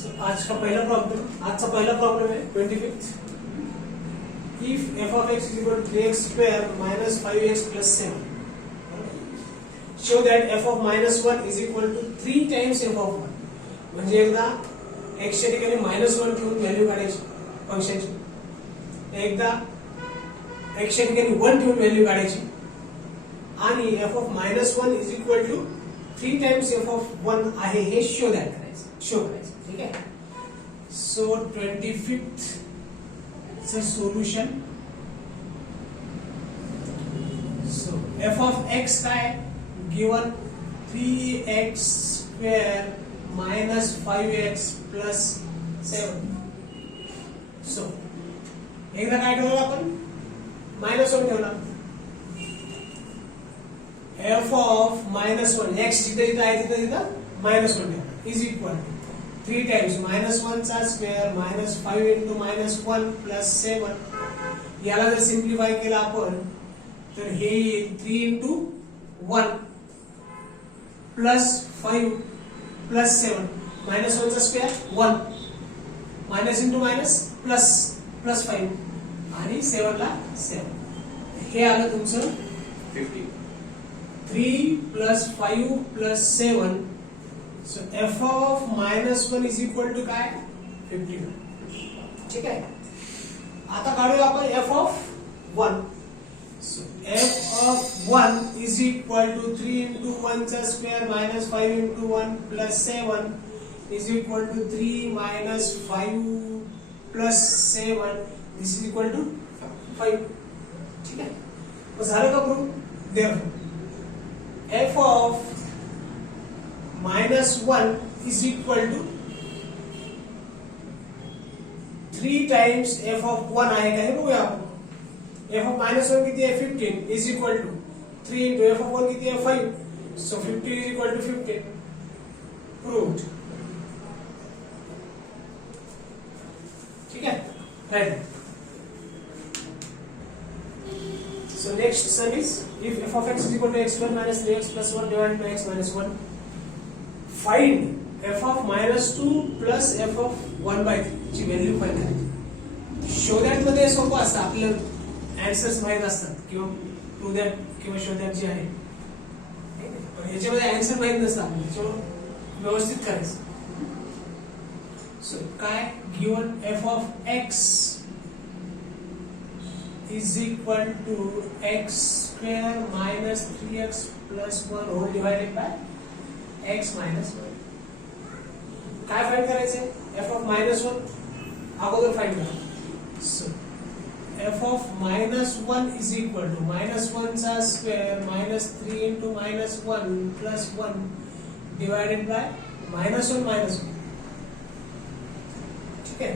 आज का पहला प्रॉब्लम है 25th. If f of x is equal to 3x square minus 5x plus 7, show that f of minus 1 is equal to 3 times f of 1. म्हणजे एकदा x च्या ठिकाणी -1 ठेवून व्हॅल्यू काढायची फंक्शनची, एकदा x च्या ठिकाणी 1 ठेवून व्हॅल्यू काढायची आणि f of -1 is equal to 3 times f of 1 आहे हे शो करायचं. ठीक आहे. सो 25th च solution. So f of x काय given 3x square minus 5x plus 7. So एकदा काय ठेवलं आपण -1 ठेवला. f of -1 x जिथे आहे तिथे -1 ठेवला is equal to 3 times -1 चा स्क्वेअर -5 into -1 plus 7. याला जर सिंप्लिफाय केला आपण तर हे येईल 3 into 1 plus 5 plus 7. -1 चा square 1 minus into minus plus 5 आणि 7 ला 7. हे आलं तुमचं 50. 3 plus 5 plus 7. So f of -1 is equal to काय 51. ठीक आहे. आता काढूया आपण f of 1. So f of 1 is equal to 3 into 1 चा square -5 into 1 plus 7 is equal to 3 minus 5 plus 7. This is equal to 5. ठीक आहे. मग झालं का proof? Therefore f of -1 is equal to 3 times f of 1 आहे का हे बघूया आपण. f of -1 किती आहे 15 is equal to 3 into f of 1 किती आहे 5. So 50 is equal to 15. Proved. ठीक है. Right. So next sum is if f of x is equal to x square minus 3x plus 1 divided by x minus 1. Find f of -2 plus f of 1 by 3 ची value find करायची. Show that मध्ये सोपं असतं, आपल्याला answers माहित असतात किंवा prove that किंवा शो दॅट जी आहे, पण याच्यामध्ये आन्सर माहित नसतं आपल्याला, त्याच्यामुळे व्यवस्थित करायचं. सो काय given f of x is equal to x square minus 3x plus 1 whole divided by x minus 1. काय फाइंड करायचंय? f of -1 अगोदर फाइंड करा. So f of -1 is equal to -1 चा square -3 into -1 plus 1 divided by -1. ठीक आहे.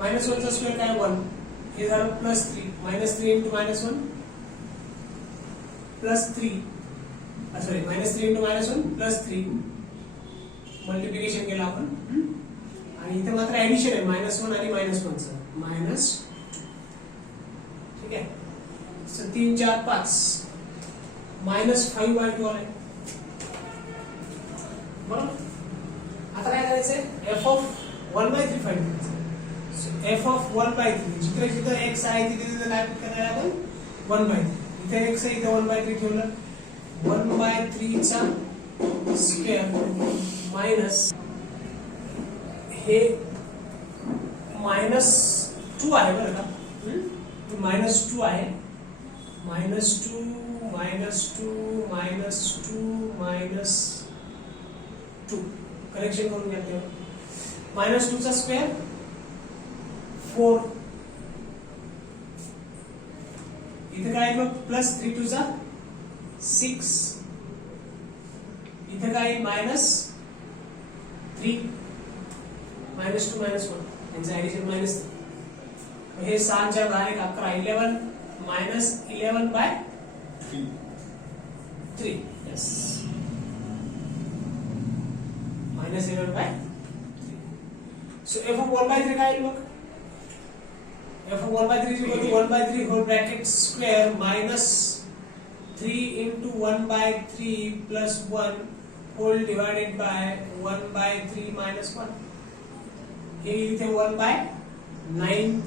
-1 चा square काय 1, हे झालं +3 -3 into -1 +3 सॉरी -3 into -1 +3 मल्टिप्लिकेशन केलं आपण आणि इथे मात्र ऍडिशन आहे -1 आणि -1 चं मायनस. ठीक आहे. सो 3 4 5 -5/2 आहे बरोबर. आता काय करायचंय f of 1/3 फाइंड करायचं. सो f of 1/3 जिथे x आहे तिथे काय करायला आपण 1/3. इथे x आहे इथे 1/3 ठेवलं. 1/3 चा स्क्वेअर मायनस हे -2 आहे बरं का, -2 आहे. -2 करेक्शन करून घ्या तेव्हा. -2 चा स्क्वेअर 4. इथे काय मग +3 2 चा 6. इथे काय -3 -2 -1 यांचं ऍडिशन -3. हे 7 च्या 10 11 11 -11/3. यस -11/3. सो f of 1/3 काय येईल मग? f of 1/3 is equal to 1/3 whole bracket square minus 3 into 1/3 plus 1 whole divided by 1/3 minus 1. हे इथे 1/9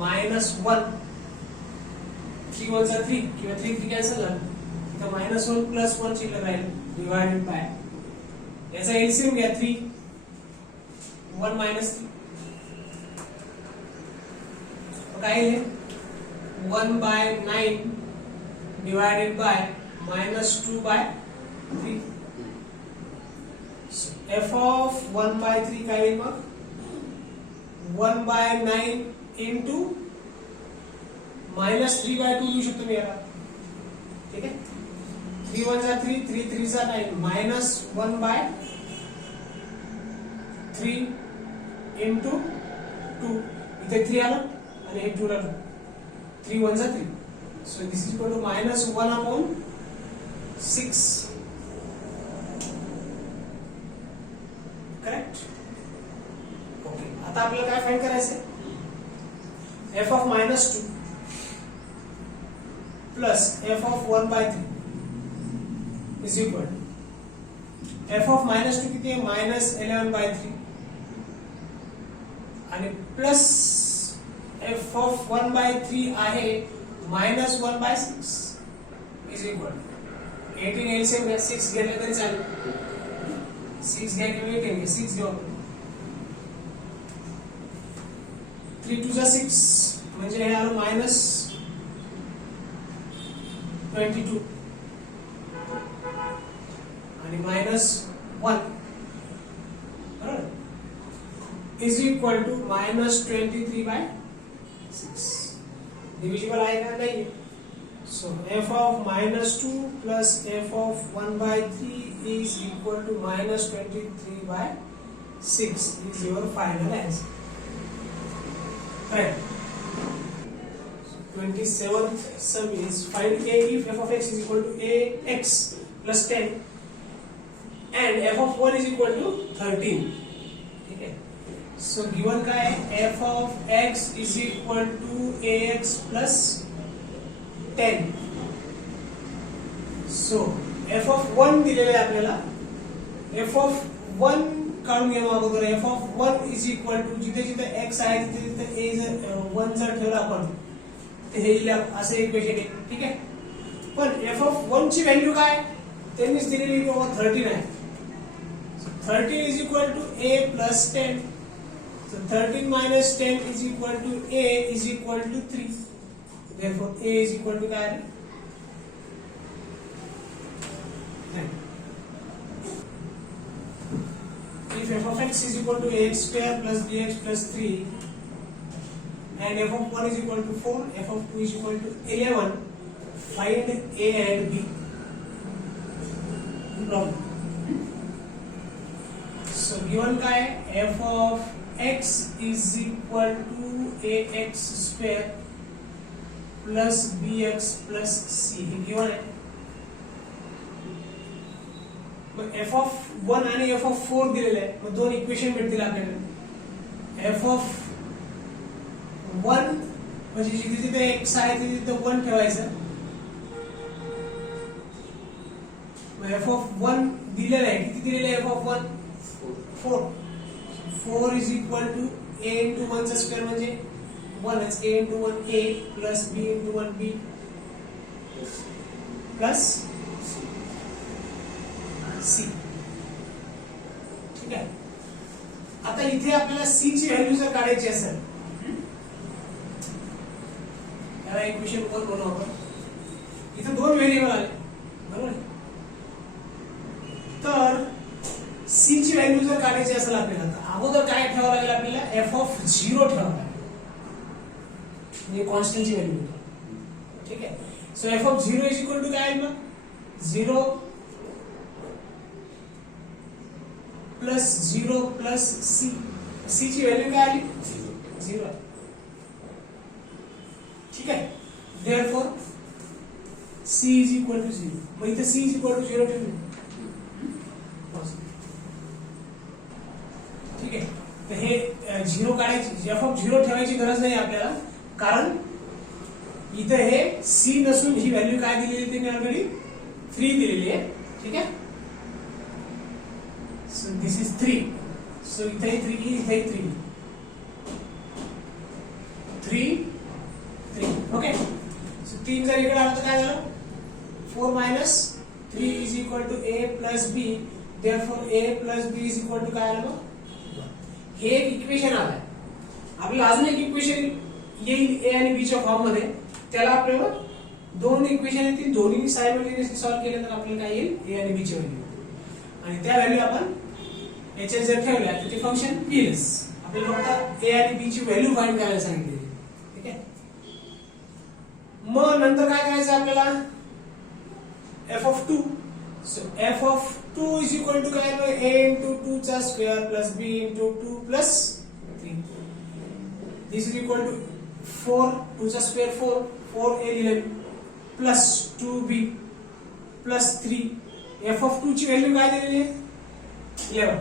मायनस 1 3 1 जा 3 किंवा 3 3 कॅन्सल झालं इथं -1 प्लस 1 शिल्लक राहील डिवाइडेड बाय याचा एलसीएम घ्या 3 1 मायनस 3 काय आहे 1/9 डिवाइडेड बाय -2/3 f of 1/3 काय येईल मग 1/9 into -3/2 लिहू शकतो मी याला ठीक आहे 3 1 जा 3 3 3 जा 9 -1/3 into 2 इथे 3 आलं आणि हे 2 आलं 3 1 जा 3 so this is equal to -1/6 correct okay आता आपल्याला काय फाइंड करायचं f of -2 plus f of 1/3 is equal to f of -2 किती आहे -11/3 आणि प्लस f of 1/3 आहे -1/6 is equal to 18 LCM घ्या 6 घेतलं तरी चालेल 6 घ्या किंवा 18 घ्या 6 घेऊ 3 2 जा 6 म्हणजे हे आलं -22 आणि -1 बरोबर इज इक्वल टू -23/6 डिविजिबल आहे का नाही so f of -2 plus f of 1/3 is equal to -23/6 is your final answer right 27th sum is find a if f of x is equal to ax plus 10 and f of 1 is equal to 13 ठीक है so given का है f of x is equal to ax plus 10 so f of 1 दिलेले आपल्याला f of 1 काढून घ्या अगोदर f of 1 is equal to जिथे जिथे x आहे तिथे तिथे a जर 1 जर ठेवला आपण तर हे येईल असं इक्वेशन आहे ठीक आहे पण f of 1 ची व्हॅल्यू काय त्यांनीच दिलेली 13 आहे 13 is equal to a plus 10 so 13 minus 10 is equal to a is equal to 3 therefore a is equal to काय if f of x is equal to ax square plus bx plus 3 and f of 1 is equal to 4 f of 2 is equal to 11 find a and b no problem so given का है f of x is equal to ax square plus bx plus c हे given है मग f of 1 आणि f of 4 दिलेले आहे मग दोन इक्वेशन भेटतील आपल्याला f of 1 म्हणजे जिथे जिथे x आहे तिथे 1 ठेवायचं मग f of 1 दिलेलं आहे किती दिलेलं आहे f of 1 4 is equal to a into 1 चा स्क्वेअर म्हणजे 1 is a into 1 a plus b into 1 b plus c ठीक आहे आता इथे आपल्याला c ची व्हॅल्यू जर काढायची असेल याला इक्वेशन 1 बनवू आपण इथे दोन व्हेरिएबल आले बरोबर तर c ची व्हॅल्यू जर काढायची असेल आपल्याला तर अगोदर काय ठेवावं लागेल आपल्याला f of 0 ठेवावं लागेल म्हणजे कॉन्स्टंट ची व्हॅल्यू ठीक आहे so f of 0 is equal to काय आहे मग 0 plus 0 plus c c ची व्हॅल्यू काय आली 0 ठीक आहे therefore c is equal to 0 मग इथे c is equal to 0 ठेवू ठीक आहे तर हे 0 काढायची f of 0 ठेवायची गरज नाही आपल्याला कारण इथे हे c नसून ही व्हॅल्यू काय दिलेली त्यांनी ऑलरेडी 3 दिलेली आहे ठीक आहे so this is 3 सो इथे 3 इथे 3 3 3 ओके. सो 3 जर इकडे आलं तर काय झालं 4 minus 3 is equal to a plus b. therefore a plus b is equal to काय आलं मग हे एक इक्वेशन आलंय. आपल्याला अजून एक इक्वेशन येईल a आणि b च्या फॉर्म मध्ये. त्याला आपल्याला दोन इक्वेशन येतील दोन्ही सायमल्टेनियसली सॉल्व्ह केले तर आपल्याला काय येईल a आणि b ची व्हॅल्यू आणि त्या व्हॅल्यू आपण याच्यात जर ठेवल्या तर ते फंक्शन येईलच. आपल्याला फक्त a आणि b ची व्हॅल्यू फाइंड करायला सांगितली. ठीक आहे. मग नंतर काय करायचं आपल्याला f of 2. so f of 2 is equal to काय a into 2 चा square plus b into 2 plus 3. this is equal to 4 2 चा square 4 4a लिहिलं plus 2b plus 3. f of 2 ची व्हॅल्यू काय दिलेली आहे 11.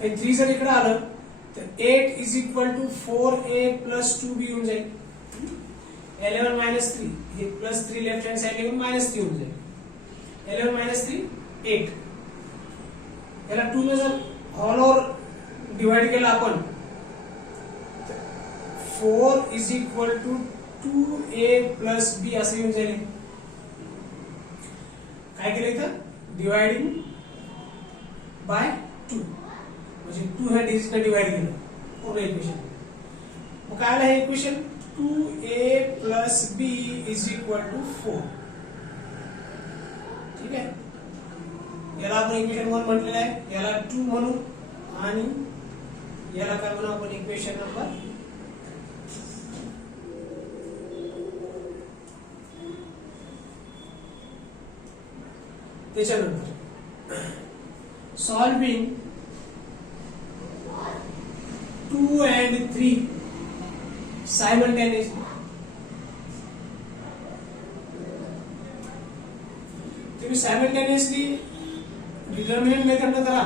आणि 3 जर इकडे आलं तर 8 is equal to 4a plus 2b होऊन जाईल. 11 minus 3 हे plus 3 लेफ्ट हँड साइड येऊन minus 3 होऊन जाईल. 11 minus 3 8. याला 2 ने जर होल और डिवाइड केला आपण 4 is equal to 2a plus b असं येऊन जाईल. काय केलं इथं डिवाइडिंग बाय 2 म्हणजे 2 ह्या डिजिटने डिवाइड केलं पूर्ण इक्वेशन. मग काय आलं हे equation 2a plus b is equal to 4. ठीक आहे. याला आपण इक्वेशन 1 म्हटलेलं आहे. याला 2 म्हणू आणि याला काय म्हणू आपण इक्वेशन नंबर 3. त्याच्यानंतर सॉल्विंग 2 and 3 simultaneously. तुम्ही सायमल्टेनियसली डिटर्मिनंट मेथडने करा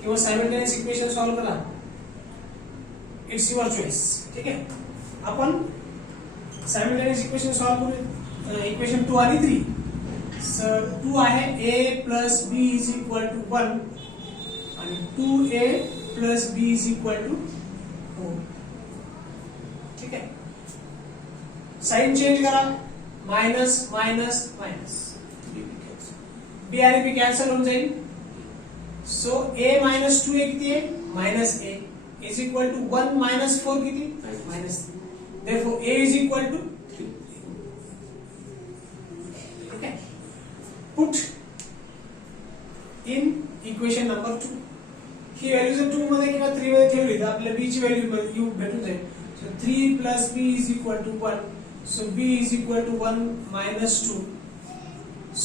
किंवा सायमल्टेनियस इक्वेशन सॉल्व्ह करा. It's your choice. ठीक आहे. आपण सायमल्टेनियस इक्वेशन सॉल्व्ह करू. इक्वेशन 2 आणि 3. सर 2 आहे a plus b is equal to 1 आणि 2a plus b is equal to 4. ठीक आहे. साइन चेंज करा माइनस माइनस माइनस b आणि b कॅन्सल होऊन जाईल. सो a minus 2a किती आहे minus a is equal to 1 minus 4 किती minus 3. therefore a is equal to 3. ठीक आहे. put in equation number 2. He value जर 2 मध्ये किंवा 3 मध्ये ठेवली तर आपल्याला b ची व्हॅल्यू भेटून जाईल. So 3 plus b is equal to 1. So b is equal to 1 minus 2.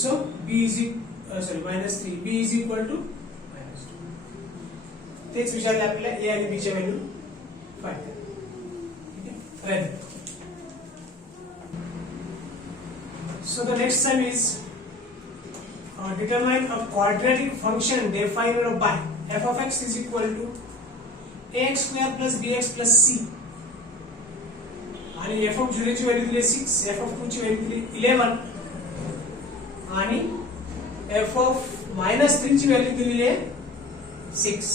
So b is minus 3. b is equal to minus 2. तेच विचारले आपल्याला a आणि b ची व्हॅल्यू फाइंड करा. ठीक आहे. So the next sum is determine a quadratic function defined by f of x is equal to ax square plus bx plus c. आणि f of 0 ची व्हॅल्यू दिली 6, f of 2 ची value दिली 11 आणि f of -3 ची value दिलेली आहे 6.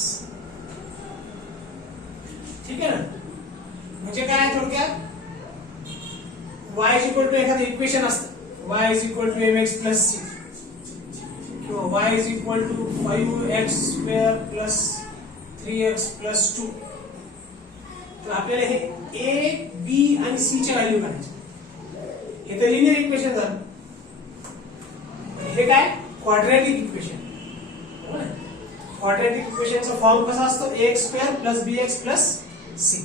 ठीक आहे ना. म्हणजे काय थोडक्यात y is equal to एखादं इक्वेशन असतं y is equal to mx plus c किंवा y is equal to 5x square plus 3x plus 2. तर आपल्याला हे a b आणि c च्या व्हॅल्यू काढायचे. हे तर लिनियर इक्वेशन झालं. हे काय क्वाड्रॅटिक इक्वेशन. क्वाड्रॅटिक इक्वेशनचा फॉर्म कसा असतो ax square plus bx plus c.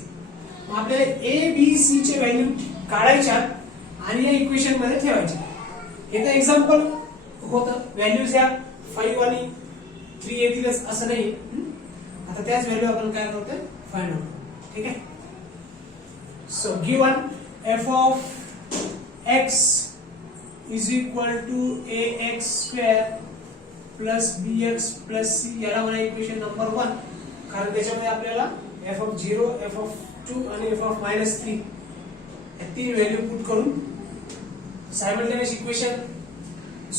मग आपल्याला a b c चे व्हॅल्यू काढायच्या आणि या इक्वेशन मध्ये ठेवायच्या. हे तर एक्झाम्पल होतं. व्हॅल्यूज या 5 आणि 3 येतीलच असं नाही. आता त्याच व्हॅल्यू आपण काय करतोय फाइंड आउट. ठीक आहे. So given f of x is equal to ax square plus bx plus c. याला म्हणा इक्वेशन नंबर 1 कारण त्याच्यामध्ये आपल्याला f of 0 f of 2 आणि f of -3 या तीन व्हॅल्यू पुट करून सायमल्टेनियस इक्वेशन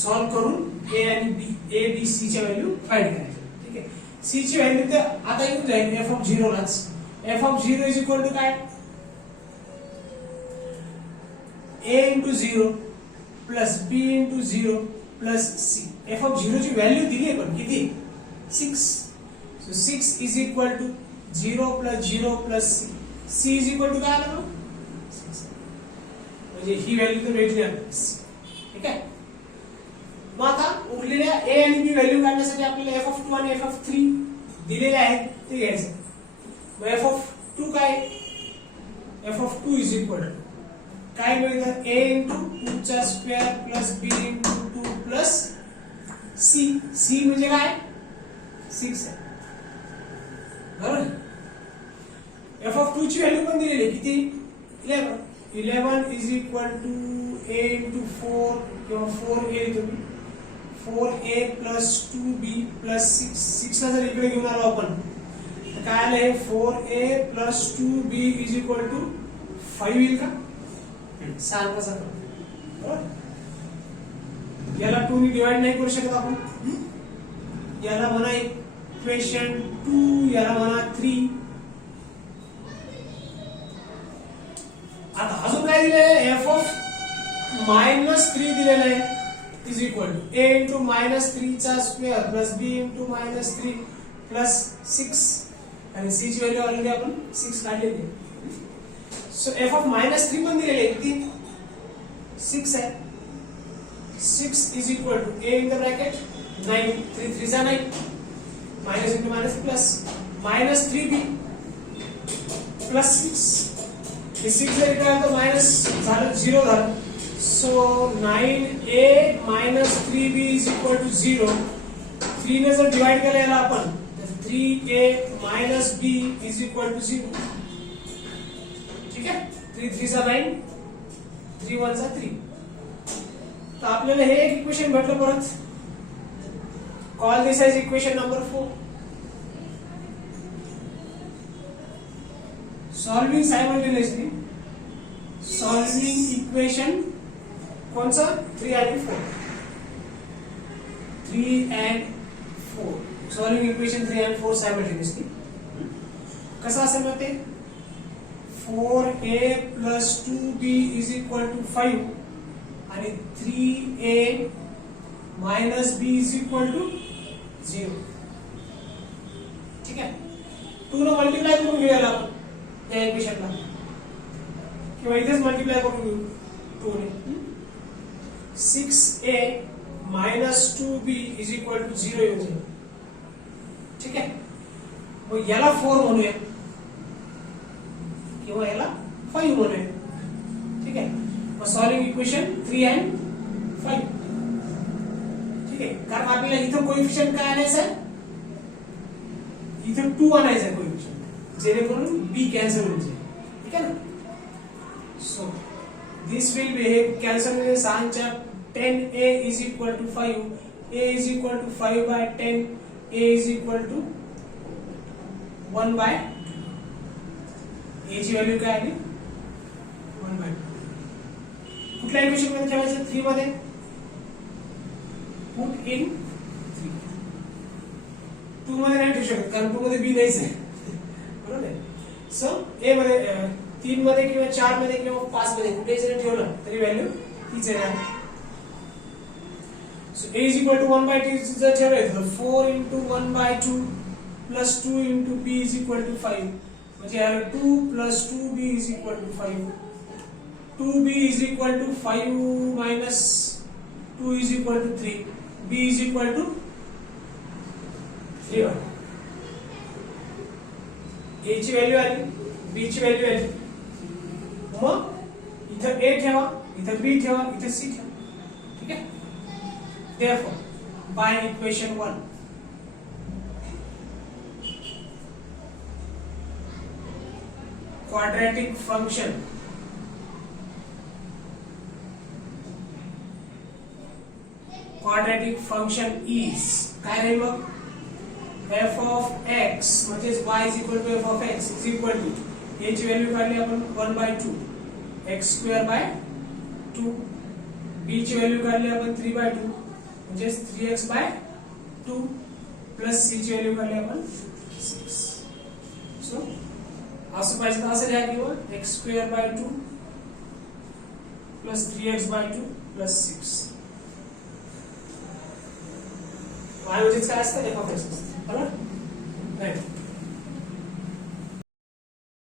सॉल्व्ह करून a आणि b a b c च्या व्हॅल्यू फाइंड करायच्या. ठीक आहे. सी ची व्हॅल्यू ते आता येऊन जाईल एफ ऑफ 0 लाच. F of 0 is equal to काय, a into 0 plus b into 0 plus c. f of 0 ची व्हॅल्यू दिली आहे पण किती, 6. so 6 is equal to 0 plus 0 plus c. c is equal to काय आलं मग, 6. म्हणजे ही व्हॅल्यू तर भेटली आपल्याला. ठीक आहे. मग आता उरलेल्या a आणि b व्हॅल्यू काढण्यासाठी आपल्याला f of 2 आणि f of 3 दिलेले आहेत ते घ्यायचं. मग f of 2 काय, f of 2 is equal to काय मिळतं, a into 2 चा square plus b into 2 plus c. c म्हणजे काय, 6 आहे. बरोबर. f of 2 ची व्हॅल्यू पण दिलेली आहे किती, 11. 11 is equal to a into 4 किंवा 4a तुम्ही 4a plus 2b plus 6. 6 ला जर इकडे घेऊन आलो आपण तर काय आलंय, 4a plus 2b is equal to 5 येईल का, सारखं सारखं. बरोबर. याला 2 ने डिवाइड नाही करू शकत आपण. याला म्हणा इक्वेशन 2, याला म्हणा 3. आता अजून काय दिलंय, f of -3 दिलेलं आहे is equal to a into -3 चा square plus b into -3 plus 6. आणि c ची व्हॅल्यू ऑलरेडी आपण 6 काढलेली आहे. सो f of -3 पण दिलेले आहे किती, 6 आहे. 6 is equal to a in the bracket 9, 3 3 जा 9, minus into minus plus minus 3b plus 6. हे 6 जर इकडे आलं तर मायनस झालं 0 झालं. So 9a minus 3b is equal to 0. 3 ने जर डिवाइड केलं याला आपण तर 3a minus b is equal to 0. ठीक आहे. 3 3 जा 9, 3 1 जा 3. तर आपल्याला हे एक इक्वेशन भेटलं. परत call this as equation number 4. Solving simultaneously, solving equation कौन सा, 3 आणि 4. 3 and 4 solving equation 3 and 4 simultaneously. कसं असेल मग ते, 4a plus 2b is equal to 5 आणि 3a minus b is equal to 0. ठीक आहे. 2 ने मल्टिप्लाय करून घेऊया आपण त्या इक्वेशनला, किंवा इथेच मल्टिप्लाय करून घेऊ 2 ने. 6a minus 2b is equal to 0 येऊन जाईल. ठीक आहे. मग याला 4 म्हणूया किंवा याला 5 म्हणूया. ठीक आहे. मग सॉल्विंग इक्वेशन 3 and 5. ठीक आहे. कारण आपल्याला इथं कोएफिशिएंट काय आणायचं आहे, इथं 2 आणायचं आहे कोएफिशिएंट, जेणेकरून b कॅन्सल होऊन जाईल. ठीक आहे ना. So this will behave cancel म्हणजे 6 10a is equal to 5, a is equal to 5 by 10, a is equal to 1 by 2. a ची व्हॅल्यू काय आली, 1 by 2. कुठल्या इक्वेशन मध्ये ठेवायचं, 3 मध्ये पुट इन 3. 2 मध्ये नाही ठेवू शकत कारण 2 मध्ये b नाहीच आहे. बरोबर आहे. सो a मध्ये 3 मध्ये किंवा 4 मध्ये किंवा 5 मध्ये कुठेही जरी ठेवलं तरी व्हॅल्यू तीच येणार. So a is equal to 1 by 2 जर ठेवलं 4 into 1 by 2 plus 2 into b is equal to 5. म्हणजे याला 2 plus 2b is equal to 5. 2b is equal to 5 minus 2 is equal to 3. b is equal to 3. a ची value आली, b ची value आली. मग इथं a ठेवा, इथं b ठेवा, इथं c ठेवा. ठीक आहे. Therefore, by equation 1, quadratic function is काय राहील मग, f of x म्हणजेच y is equal to f of x is equal to a ची व्हॅल्यू काढली आपण 1 by 2 x square by 2, b ची व्हॅल्यू काढली आपण 3 by 2 म्हणजे 3x by 2 प्लस सी ची व्हॅल्यू काढली आपण 6. सो असं पाहिजे तर असं लिहा किंवा x square by 2 plus 3x by 2 plus 6. y म्हणजेच काय असतं f of x असतं, बरोबर? राईट.